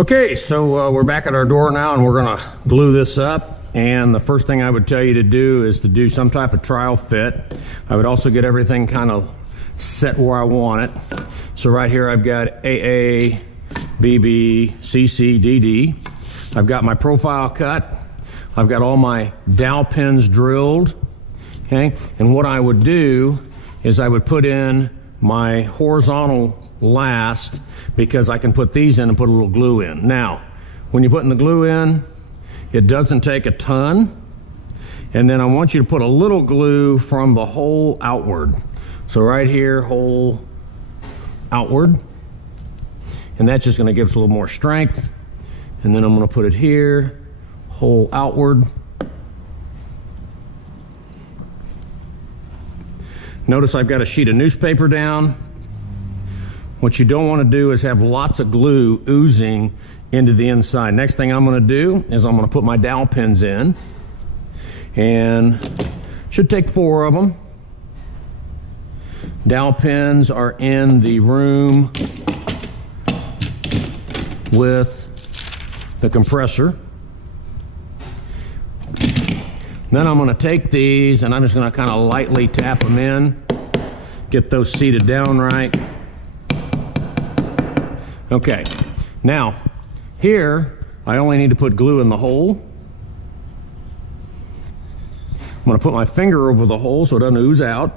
Okay, so we're back at our door now, and we're gonna glue this up. And the first thing I would tell you to do is to do some type of trial fit. I would also get everything kind of set where I want it. So right here I've got AA, BB, CC, DD. I've got my profile cut. I've got all my dowel pins drilled. Okay, and what I would do is I would put in my horizontal last, because I can put these in and put a little glue in. Now, when you're putting the glue in, it doesn't take a ton. And then I want you to put a little glue from the hole outward. So right here, hole outward. And that's just gonna give us a little more strength. And then I'm gonna put it here, hole outward. Notice I've got a sheet of newspaper down. What you don't want to do is have lots of glue oozing into the inside. Next thing I'm going to do is I'm going to put my dowel pins in, and should take 4 of them. Dowel pins are in the room with the compressor. Then I'm going to take these and I'm just going to kind of lightly tap them in, get those seated down right. Okay, now here I only need to put glue in the hole. I'm going to put my finger over the hole so it doesn't ooze out.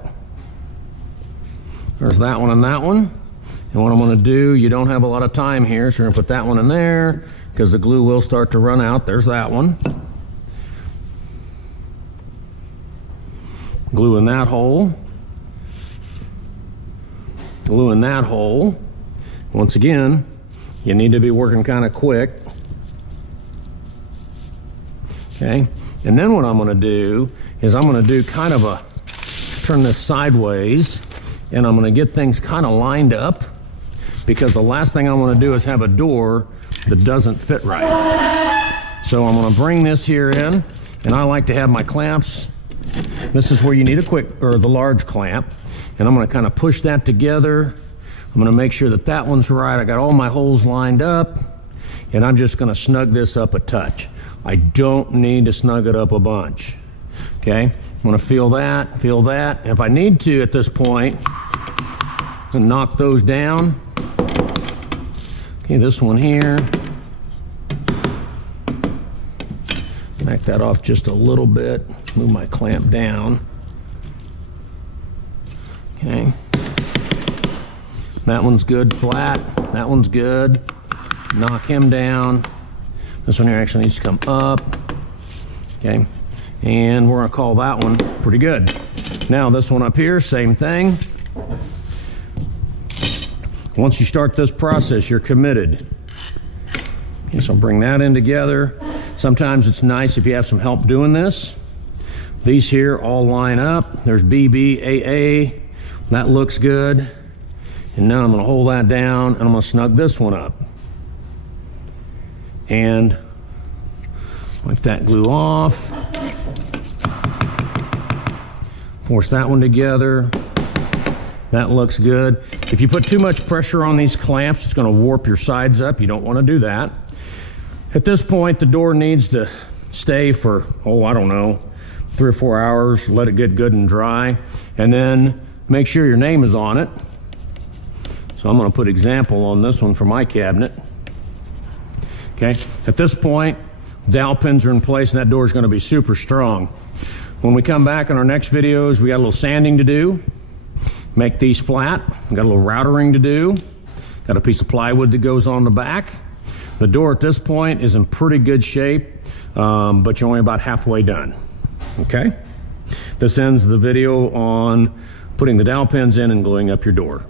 There's that one and that one. And what I'm going to do, you don't have a lot of time here, so we're going to put that one in there because the glue will start to run out. There's that one. Glue in that hole. Glue in that hole. Once again, you need to be working kind of quick. Okay, and then what I'm going to do is I'm going to do kind of a, turn this sideways, and I'm going to get things kind of lined up, because the last thing I want to do is have a door that doesn't fit right. So I'm going to bring this here in, and I like to have my clamps. This is where you need a quick, or the large clamp, and I'm going to kind of push that together. I'm going to make sure that that one's right. I got all my holes lined up, and I'm just going to snug this up a touch. I don't need to snug it up a bunch. Okay, I'm going to feel that, and if I need to at this point, I'm going to knock those down. Okay, this one here. Back that off just a little bit. Move my clamp down. Okay. That one's good flat. That one's good. Knock him down. This one here actually needs to come up. Okay. And we're going to call that one pretty good. Now this one up here, same thing. Once you start this process, you're committed. Okay, so bring that in together. Sometimes it's nice if you have some help doing this. These here all line up. There's BB, AA. That looks good. And now I'm going to hold that down, and I'm going to snug this one up. And wipe that glue off. Force that one together. That looks good. If you put too much pressure on these clamps, it's going to warp your sides up. You don't want to do that. At this point, the door needs to stay for, I don't know, 3 or 4 hours. Let it get good and dry. And then make sure your name is on it. So I'm going to put example on this one for my cabinet. Okay, at this point, dowel pins are in place, and that door is going to be super strong. When we come back in our next videos, we got a little sanding to do. Make these flat. We got a little routering to do. Got a piece of plywood that goes on the back. The door at this point is in pretty good shape, but you're only about halfway done. Okay, this ends the video on putting the dowel pins in and gluing up your door.